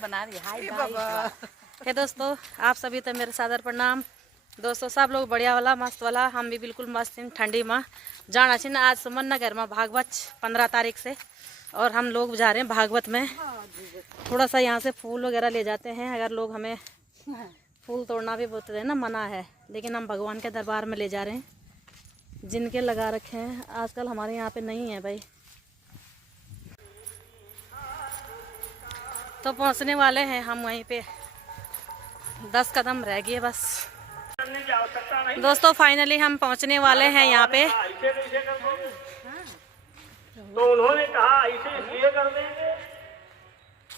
बना रही है। हे दोस्तों, आप सभी तो मेरे सादर प्रणाम। दोस्तों सब लोग बढ़िया वाला मस्त वाला, हम भी बिल्कुल मस्त हैं। ठंडी में जाना चाहिए आज सुमन नगर में भागवत 15 तारीख से, और हम लोग जा रहे हैं भागवत में। थोड़ा सा यहाँ से फूल वगैरह ले जाते हैं। अगर लोग हमें फूल तोड़ना भी बोलते हैं ना, मना है, लेकिन हम भगवान के दरबार में ले जा रहे हैं। जिनके लगा रखे हैं आजकल हमारे यहाँ पे नहीं है भाई। तो पहुँचने वाले हैं हम वहीं पे, 10 कदम रह गए बस। दोस्तों फाइनली हम पहुँचने वाले हैं यहाँ पे। तो उन्होंने कहा ऐसे इसलिए कर देंगे।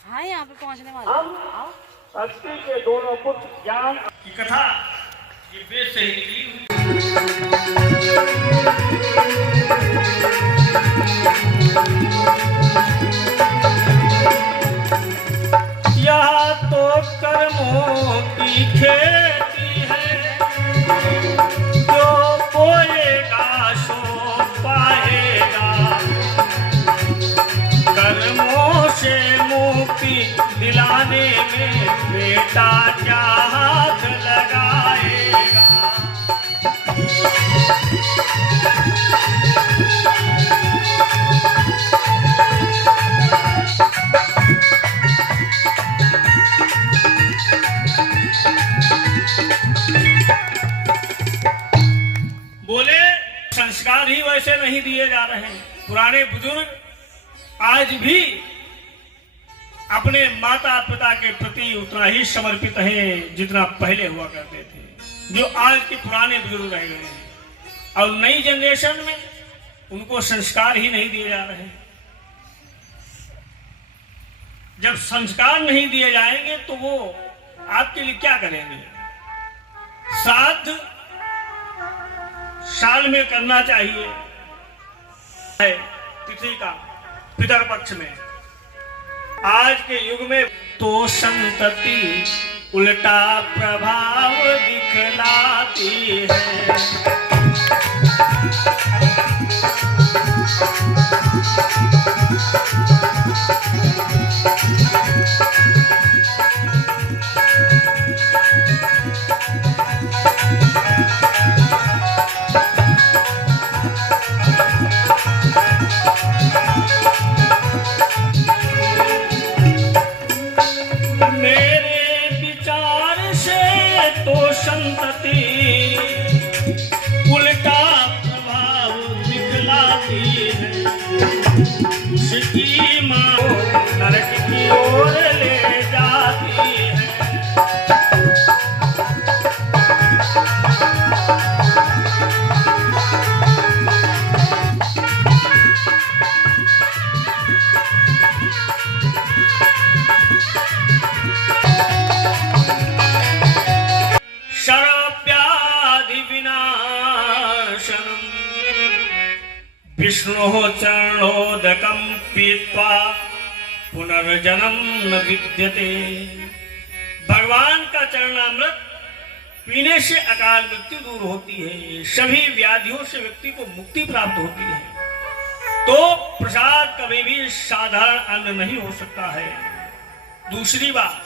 हाँ, यहाँ पे पहुँचने वाले हैं। भक्ति के दोनों पुत्र ज्ञान की कथा ये वेद से ही निकली। यह तो कर्मों की खेती है, जो बोएगा सो पाएगा। कर्मों से मुक्ति दिलाने में बेटा क्या हाथ लगाएगा। बोले संस्कार ही वैसे नहीं दिए जा रहे हैं। पुराने बुजुर्ग आज भी अपने माता पिता के प्रति उतना ही समर्पित हैं जितना पहले हुआ करते थे, जो आज के पुराने बुजुर्ग रह गए हैं। और नई जनरेशन में उनको संस्कार ही नहीं दिए जा रहे हैं। जब संस्कार नहीं दिए जाएंगे तो वो आपके लिए क्या करेंगे। श्राद्ध साल में करना चाहिए तिथि का, पितरपक्ष में। आज के युग में तो संतति उल्टा प्रभाव दिखलाती है। संतति उल्टा प्रभाव दिखलाती है। उसकी माँ नरक की ओर ले जाती है। विष्णु चरणोदकं पीत्वा पुनर्जन्म न विद्यते। भगवान का चरणामृत पीने से अकाल मृत्यु दूर होती है, सभी व्याधियों से व्यक्ति को मुक्ति प्राप्त होती है। तो प्रसाद कभी भी साधारण अन्न नहीं हो सकता है। दूसरी बात,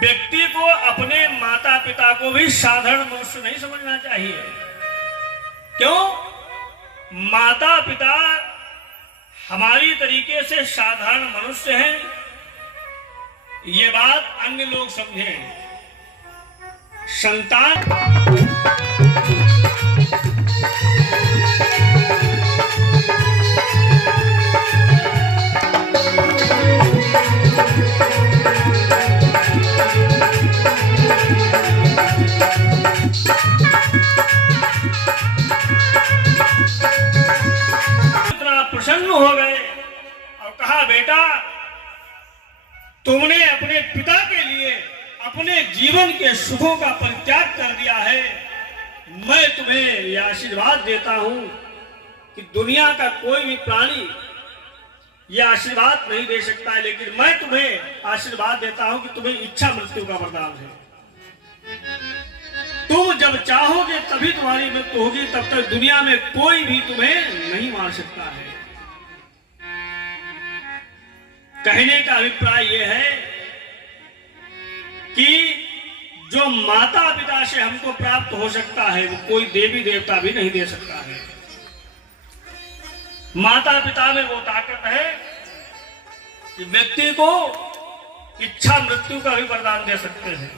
व्यक्ति को अपने माता पिता को भी साधारण मनुष्य नहीं समझना चाहिए। क्यों? माता पिता हमारी तरीके से साधारण मनुष्य हैं, ये बात अन्य लोग समझें। संतान प्रसन्न हो गए और कहा, बेटा तुमने अपने पिता के लिए अपने जीवन के सुखों का परित्याग कर दिया है। मैं तुम्हें यह आशीर्वाद देता हूं कि दुनिया का कोई भी प्राणी यह आशीर्वाद नहीं दे सकता है, लेकिन मैं तुम्हें आशीर्वाद देता हूं कि तुम्हें इच्छा मृत्यु का वरदान है। तुम जब चाहोगे तभी तुम्हारी मृत्यु होगी, तब तक दुनिया में कोई भी तुम्हें नहीं मार सकता है। कहने का अभिप्राय यह है कि जो माता पिता से हमको प्राप्त हो सकता है वो कोई देवी देवता भी नहीं दे सकता है। माता पिता में वो ताकत है कि व्यक्ति को इच्छा मृत्यु का भी वरदान दे सकते हैं,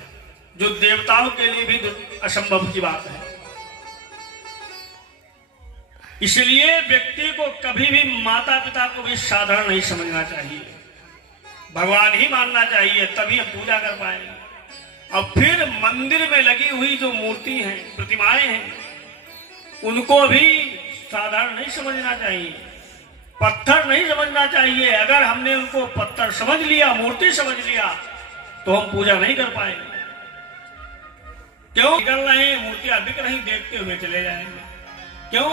जो देवताओं के लिए भी असंभव की बात है। इसलिए व्यक्ति को कभी भी माता पिता को भी साधारण नहीं समझना चाहिए, भगवान ही मानना चाहिए, तभी हम पूजा कर पाएंगे। और फिर मंदिर में लगी हुई जो मूर्ति हैं, प्रतिमाएं हैं, उनको भी साधारण नहीं समझना चाहिए, पत्थर नहीं समझना चाहिए। अगर हमने उनको पत्थर समझ लिया, मूर्ति समझ लिया, तो हम पूजा नहीं कर पाएंगे। क्यों? निकल रहे हैं, मूर्तियां बिक रही, देखते हुए चले जाएंगे। क्यों?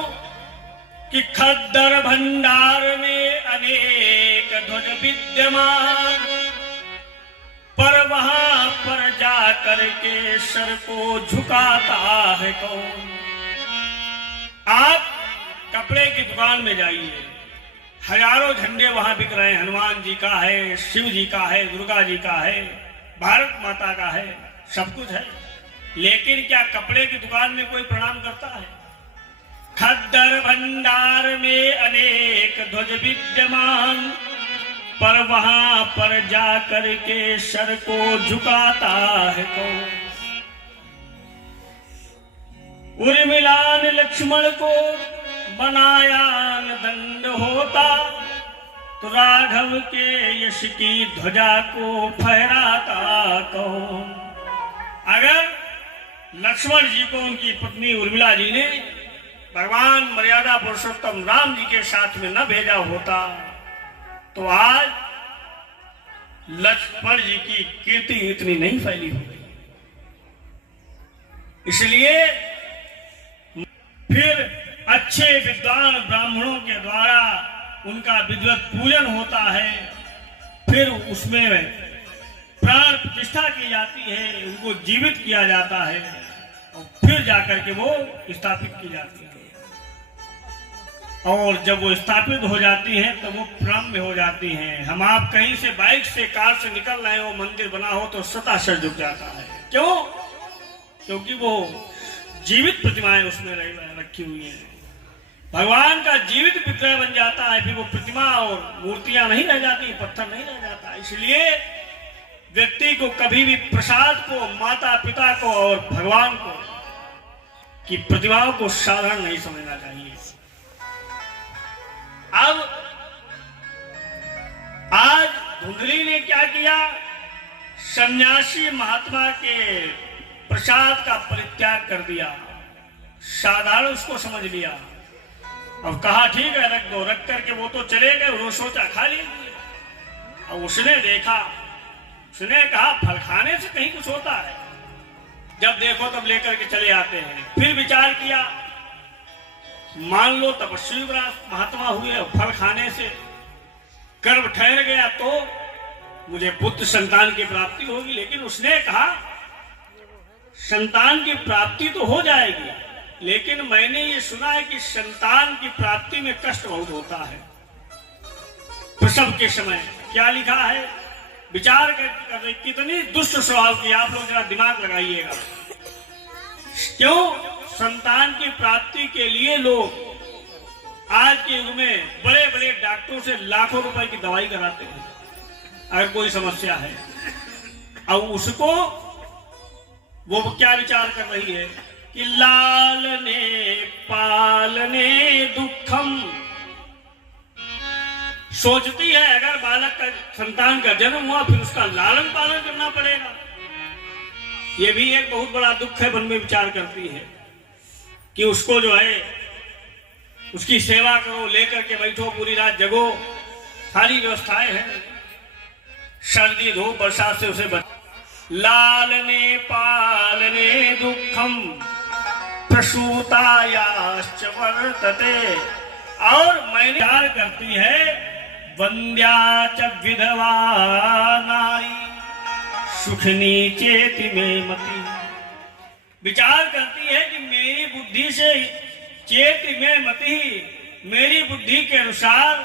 कि खद्दर भंडार में अनेक ध्वज विद्यमान, पर वहां पर जाकर के सर को झुकाता है कौन। आप कपड़े की दुकान में जाइए, हजारों झंडे वहां बिक रहे हैं, हनुमान जी का है, शिव जी का है, दुर्गा जी का है, भारत माता का है, सब कुछ है, लेकिन क्या कपड़े की दुकान में कोई प्रणाम करता है? खद्दर भंडार में अनेक ध्वज विद्यमान, पर वहां पर जाकर के सर को झुकाता है कौन। उर्मिला ने लक्ष्मण को बनाया न दंड होता, तो राघव के यश की ध्वजा को फहराता कौन। अगर लक्ष्मण जी को उनकी पत्नी उर्मिला जी ने भगवान मर्यादा पुरुषोत्तम राम जी के साथ में न भेजा होता, तो आज लक्ष्मण जी की कीर्ति इतनी नहीं फैली होगी। इसलिए फिर अच्छे विद्वान ब्राह्मणों के द्वारा उनका विधिवत पूजन होता है, फिर उसमें प्राण प्रतिष्ठा की जाती है, उनको जीवित किया जाता है, और फिर जाकर के वो स्थापित की जाती है। और जब वो स्थापित हो जाती हैं तो वो प्रारंभ हो जाती हैं। हम आप कहीं से बाइक से कार से निकल रहे हो, मंदिर बना हो तो सताशर झुक जाता है। क्यों? क्योंकि वो जीवित प्रतिमाएं उसमें रखी हुई हैं। भगवान का जीवित विग्रह बन जाता है, फिर वो प्रतिमा और मूर्तियां नहीं रह जाती, पत्थर नहीं रह जाता। इसलिए व्यक्ति को कभी भी प्रसाद को, माता पिता को और भगवान को की प्रतिमाओं को साधारण नहीं समझना चाहिए। अब आज धुंधली ने क्या किया? सन्यासी महात्मा के प्रसाद का परित्याग कर दिया, साधारण उसको समझ लिया और कहा ठीक है रख दो। रख करके वो तो चले गए, वो सोचा खा लीजिए। और उसने देखा, उसने कहा फल खाने से कहीं कुछ होता है, जब देखो तब लेकर के चले आते हैं। फिर विचार किया, मान लो तपस्वी महात्मा हुए, फल खाने से गर्भ ठहर गया तो मुझे पुत्र संतान की प्राप्ति होगी। लेकिन उसने कहा संतान की प्राप्ति तो हो जाएगी, लेकिन मैंने ये सुना है कि संतान की प्राप्ति में कष्ट बहुत होता है। प्रसव के समय क्या लिखा है, विचार कर कितनी दुष्ट स्वभाव की। आप लोग जरा दिमाग लगाइएगा। क्यों? संतान की प्राप्ति के लिए लोग आज के युग में बड़े बड़े डॉक्टरों से लाखों रुपए की दवाई कराते हैं अगर कोई समस्या है। और उसको वो क्या विचार कर रही है कि लालने पालने दुखम, सोचती है अगर बालक का, संतान का जन्म हुआ फिर उसका लालन पालन करना पड़ेगा। ये भी एक बहुत बड़ा दुख है। मन में विचार करती है कि उसको जो है उसकी सेवा करो, लेकर के बैठो, पूरी रात जगो, सारी व्यवस्थाएं हैं, सर्दी धूप बरसात से उसे बच। लालने पालने दुखम प्रसूतायाश्च वर्तते। और मैंने प्यार करती है वंद्या च विधवा नारी सुखनी चेति में मति। विचार करती है कि मेरी बुद्धि से चेति में मति, मेरी बुद्धि के अनुसार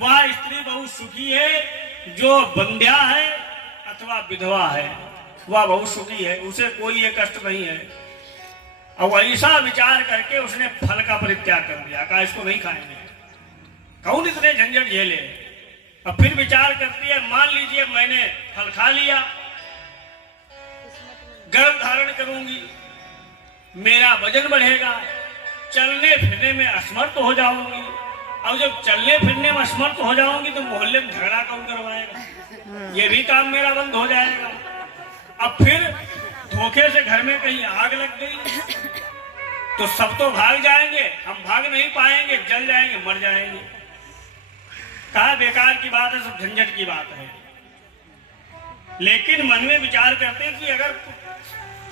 वह स्त्री बहुत सुखी है जो बंध्या है अथवा विधवा है वह बहुत सुखी है, उसे कोई ये कष्ट नहीं है। अब ऐसा विचार करके उसने फल का परित्याग कर दिया, कहा इसको नहीं खाएंगे, कौन इतने झंझट झेले। अब फिर विचार करती है, मान लीजिए मैंने फल खा लिया, गर्भ धारण करूंगी, मेरा वजन बढ़ेगा, चलने फिरने में असमर्थ हो जाऊंगी। अब जब चलने फिरने में असमर्थ हो जाऊंगी तो मोहल्ले में झगड़ा कौन करवाएगा, ये भी काम मेरा बंद हो जाएगा। अब फिर धोखे से घर में कहीं आग लग गई तो सब तो भाग जाएंगे, हम भाग नहीं पाएंगे, जल जाएंगे, मर जाएंगे। कहा बेकार की बात है, सब झंझट की बात है। लेकिन मन में विचार करते हैं कि अगर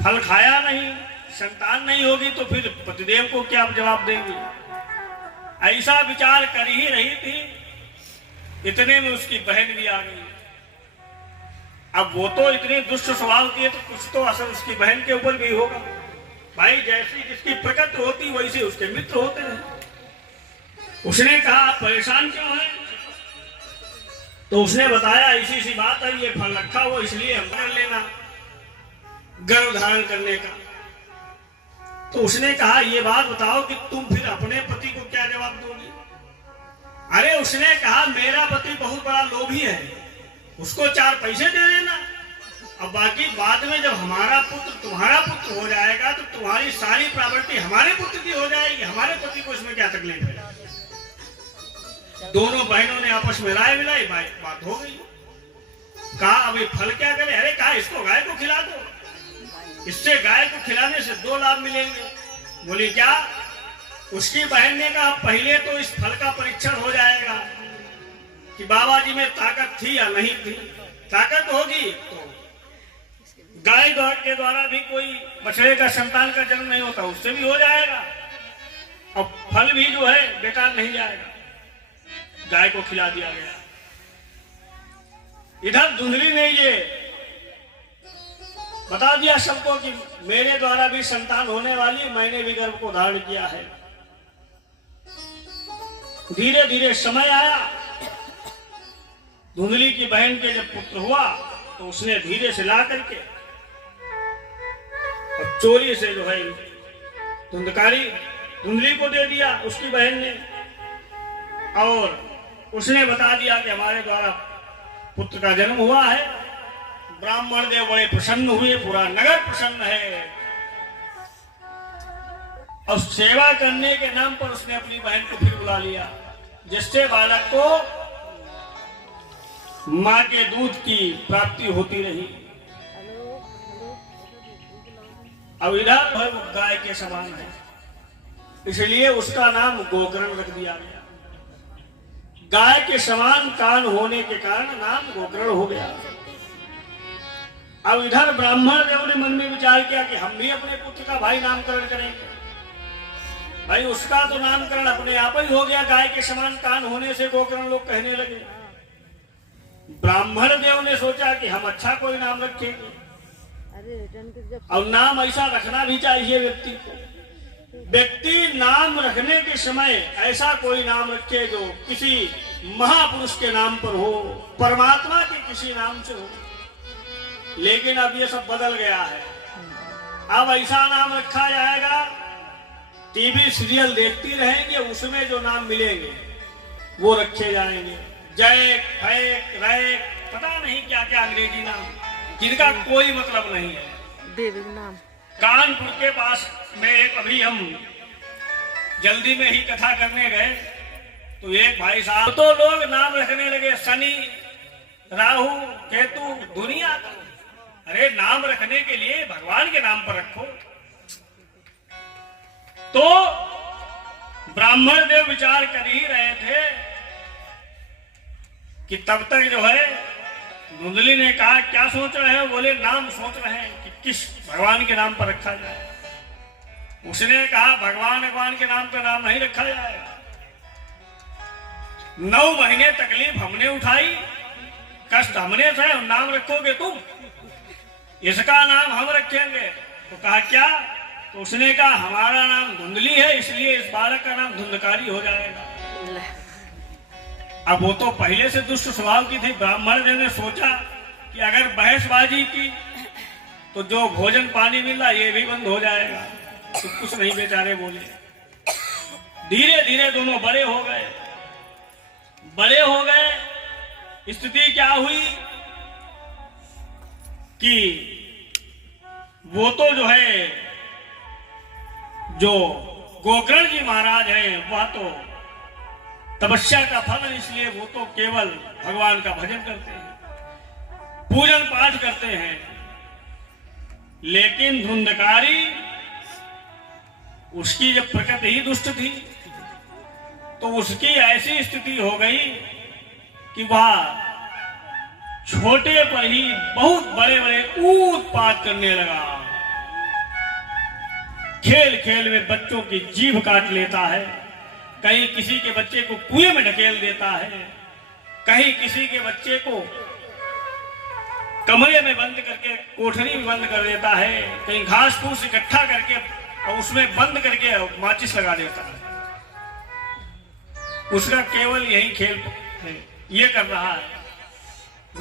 फल खाया नहीं, संतान नहीं होगी तो फिर पतिदेव को क्या जवाब देंगे। ऐसा विचार कर ही रही थी, इतने में उसकी बहन भी आ गई। अब वो तो इतने दुष्ट स्वभाव की है तो कुछ तो असर उसकी बहन के ऊपर भी होगा। भाई जैसी जिसकी प्रकृति होती वैसे उसके मित्र होते हैं। उसने कहा आप परेशान क्यों हैं? तो उसने बताया ऐसी सी बात है, ये फल रखा हो इसलिए हम कर लेना गर्भ धारण करने का। तो उसने कहा ये बात बताओ कि तुम फिर अपने पति को क्या जवाब दोगी? अरे उसने कहा मेरा पति बहुत बड़ा लोभी है, उसको 4 पैसे दे देना, अब बाकी बाद में जब हमारा पुत्र तुम्हारा पुत्र हो जाएगा तो तुम्हारी सारी प्रॉपर्टी हमारे पुत्र की हो जाएगी, हमारे पति को इसमें क्या तकलीफ है। दोनों बहनों ने आपस में राय मिलाई, बात हो गई। कहा अभी फल क्या करे? अरे कहा इसको गाय को खिला दो, इससे गाय को खिलाने से 2 लाभ मिलेंगे। बोली क्या? उसकी बहन ने कहा पहले तो इस फल का परीक्षण हो जाएगा कि बाबा जी में ताकत थी या नहीं थी। ताकत होगी तो गाय के द्वारा भी कोई बछड़े का संतान का जन्म नहीं होता, उससे भी हो जाएगा, और फल भी जो है बेकार नहीं जाएगा। गाय को खिला दिया गया। इधर धुंधली ने ये बता दिया सबको कि मेरे द्वारा भी संतान होने वाली, मैंने भी गर्भ को धारण किया है। धीरे धीरे समय आया, धुंधली की बहन के जब पुत्र हुआ तो उसने धीरे से ला करके और चोरी से जो है धुंधली को दे दिया उसकी बहन ने, और उसने बता दिया कि हमारे द्वारा पुत्र का जन्म हुआ है। ब्राह्मण देव बड़े प्रसन्न हुए, पूरा नगर प्रसन्न है। और सेवा करने के नाम पर उसने अपनी बहन को फिर बुला लिया, जिससे बालक को मां के दूध की प्राप्ति होती रही। अब इधर है वो गाय के समान है, इसलिए उसका नाम गोकर्ण रख दिया गया। गाय के समान कान होने के कारण नाम गोकर्ण हो गया। अब इधर ब्राह्मण देव ने मन में विचार किया कि हम भी अपने पुत्र का भाई नामकरण करेंगे। भाई उसका तो नामकरण अपने आप ही हो गया, गाय के समान कान होने से गोकर्ण लोग कहने लगे। ब्राह्मण देव ने सोचा कि हम अच्छा कोई नाम रखेंगे, और नाम ऐसा रखना भी चाहिए व्यक्ति को। व्यक्ति नाम रखने के समय ऐसा कोई नाम रखे जो किसी महापुरुष के नाम पर हो, परमात्मा के किसी नाम से हो। लेकिन अब ये सब बदल गया है। अब ऐसा नाम रखा जाएगा, टीवी सीरियल देखती रहेंगे, उसमें जो नाम मिलेंगे वो रखे जाएंगे। जय फैक रैक पता नहीं क्या क्या अंग्रेजी नाम, जिनका कोई मतलब नहीं है। देवी नाम। कानपुर के पास में एक अभी हम जल्दी में ही कथा करने गए तो एक भाई साहब, तो लोग नाम रखने लगे शनि राहु केतु दुनिया का। अरे नाम रखने के लिए भगवान के नाम पर रखो। तो ब्राह्मण देव विचार कर ही रहे थे कि तब तक जो है धुंधली ने कहा क्या सोच रहे हो? बोले नाम सोच रहे हैं कि किस भगवान के नाम पर रखा जाए। उसने कहा भगवान के नाम पर नाम नहीं रखा जाएगा। 9 महीने तकलीफ हमने उठाई, कष्ट हमने सहे, और नाम रखोगे तुम, इसका नाम हम रखेंगे। तो कहा क्या? तो उसने कहा हमारा नाम धुंधली है, इसलिए इस बालक का नाम धुंधकारी हो जाएगा। अब वो तो पहले से दुष्ट स्वभाव की थी। ब्राह्मण जी ने सोचा कि अगर बहसबाजी की तो जो भोजन पानी मिला ये भी बंद हो जाएगा, तो कुछ नहीं बेचारे बोले। धीरे धीरे दोनों बड़े हो गए। बड़े हो गए, स्थिति क्या हुई कि वो तो जो है, जो गोकर्ण जी महाराज हैं, वह तो तपस्या का फल, इसलिए वो तो केवल भगवान का भजन करते हैं, पूजन पाठ करते हैं। लेकिन धुंधकारी, उसकी जब प्रकृति ही दुष्ट थी, तो उसकी ऐसी स्थिति हो गई कि वह छोटे पर ही बहुत बड़े बड़े उत्पात करने लगा। खेल खेल में बच्चों की जीभ काट लेता है, कहीं किसी के बच्चे को कुएं में ढकेल देता है, कहीं किसी के बच्चे को कमरे में बंद करके कोठरी में बंद कर देता है, कहीं घास फूस इकट्ठा करके और उसमें बंद करके माचिस लगा देता है। उसका केवल यही खेल ये कर रहा है।